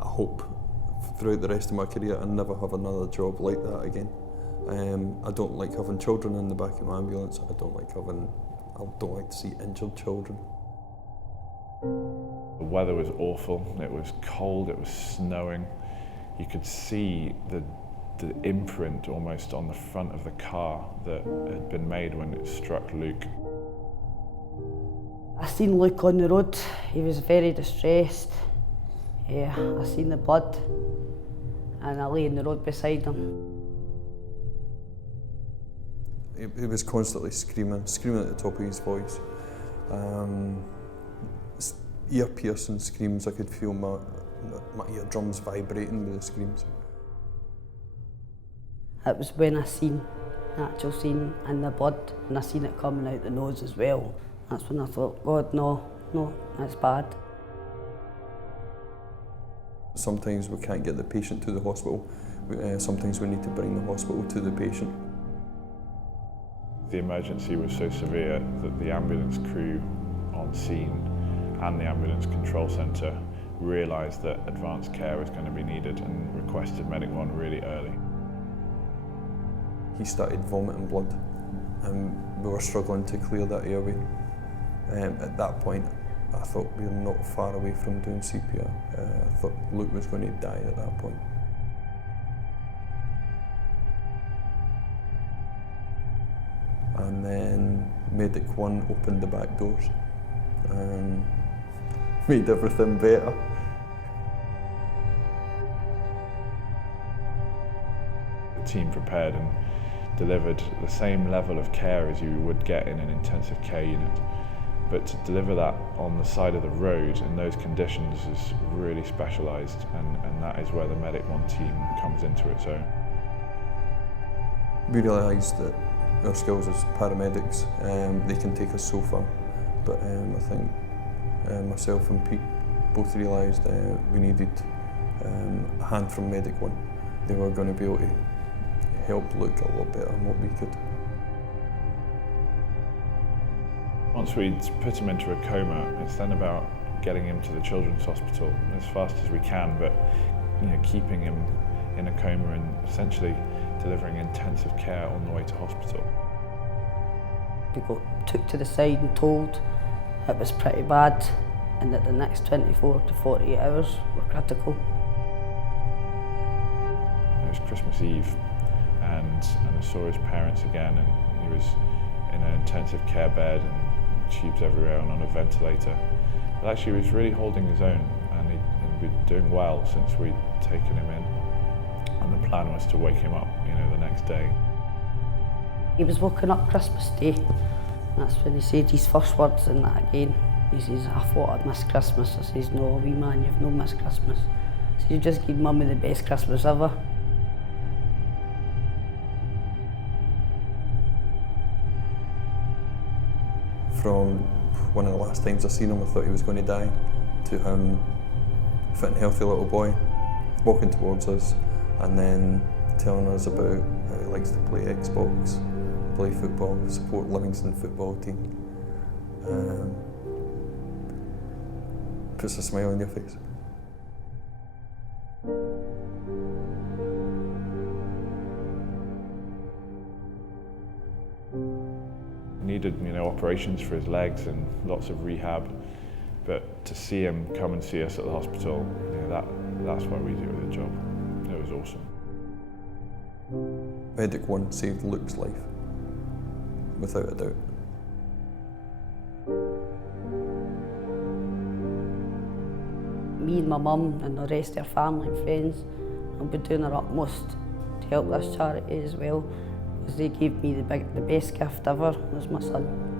I hope throughout the rest of my career I never have another job like that again. I don't like having children in the back of my ambulance. I don't like to see injured children. The weather was awful, it was cold, it was snowing. You could see the imprint almost on the front of the car that had been made when it struck Luke. I seen Luke on the road. He was very distressed. Yeah, I seen the blood and I lay in the road beside him. He was constantly screaming at the top of his voice. Ear-piercing screams. I could feel my eardrums vibrating with the screams. It was when I seen the actual scene and the blood, and I seen it coming out the nose as well. That's when I thought, God, no, that's bad. Sometimes we can't get the patient to the hospital. Sometimes we need to bring the hospital to the patient. The emergency was so severe that the ambulance crew on scene and the ambulance control centre realised that advanced care was going to be needed and requested Medic 1 really early. He started vomiting blood and we were struggling to clear that airway. At that point I thought we were not far away from doing CPR. I thought Luke was going to die at that point. And then Medic 1 opened the back doors and made everything better. The team prepared and delivered the same level of care as you would get in an intensive care unit. But to deliver that on the side of the road in those conditions is really specialised, and that is where the Medic 1 team comes into its own. We realised that our skills as paramedics, they can take us so far, but I think myself and Pete both realised we needed a hand from Medic 1. They were going to be able to help Luke a lot better than what we could. Once we'd put him into a coma, it's then about getting him to the children's hospital as fast as we can, but keeping him in a coma and essentially delivering intensive care on the way to hospital. We got took to the side and told it was pretty bad and that the next 24 to 48 hours were critical. It was Christmas Eve and I saw his parents again, and he was in an intensive care bed and tubes everywhere and on a ventilator. But actually he was really holding his own, and he'd been doing well since we'd taken him in. And the plan was to wake him up, the next day. He was woken up Christmas Day. That's when he said his first words in that again. He says, I thought I'd missed Christmas. I says, no, wee man, you've no missed Christmas. So you just gave Mummy the best Christmas ever. From one of the last times I seen him, I thought he was going to die, to him, fit and healthy little boy, walking towards us, and then telling us about how he likes to play Xbox, play football, support Livingston football team. Puts a smile on your face. He needed, operations for his legs and lots of rehab, but to see him come and see us at the hospital, that's why we do the job. It was awesome. Medic 1 saved Luke's life, without a doubt. Me and my mum and the rest of our family and friends will be doing our utmost to help this charity as well, because they gave me the best gift ever, was my son.